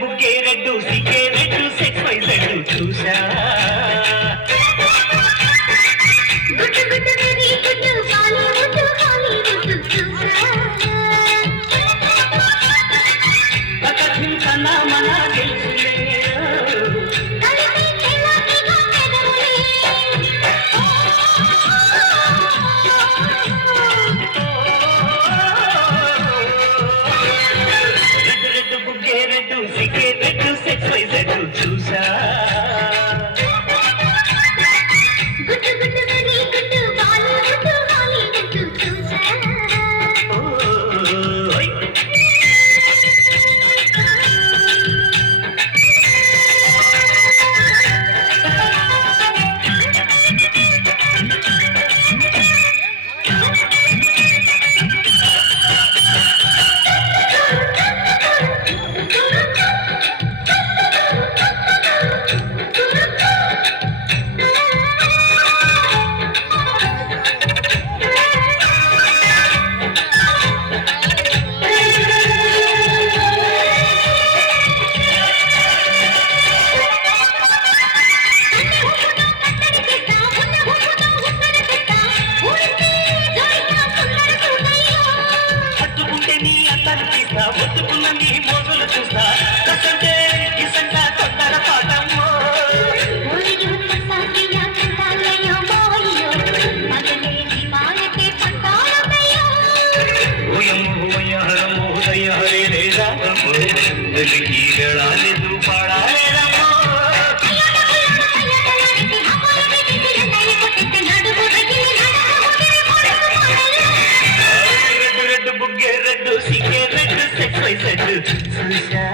బుక్కే red సికే red sexy red చూసా గుట్టు గుట్టు వెరీ గుట్టు బాలీవుడ్ హాలీవుడ్ చూసా కథిన్ కన్నా మన తెలుసులే కలిపి చెలాకిగా పెదవులే రెడ్డు రెడ్డు బుక్కే రెడ్డు సికే రెడ్డు సెక్స్ వై రెడ్డు చూసా గుట్టు గుట్టు వెరీ గుట్టు బాలీవుడ్ హాలీవుడ్ చూసా ఓయ్ పట్టుకుంటే నీ అతను తీస్తా ఒత్తుకున్న నీ మోజులు చూస్తా కసంటే ఇసంట తొందర పాటమ్మో ఓయమ్మో ఓయహరమ్మో దయ్యహరే లేదారమ్మో వెలికి వెళ్ళాలేదు పాడాలేరమ్మో రెడ్డు రెడ్డు బుగ్గే రెడ్డు సిక్కే రెడ్డు సెక్స్ వై రెడ్డు చూసా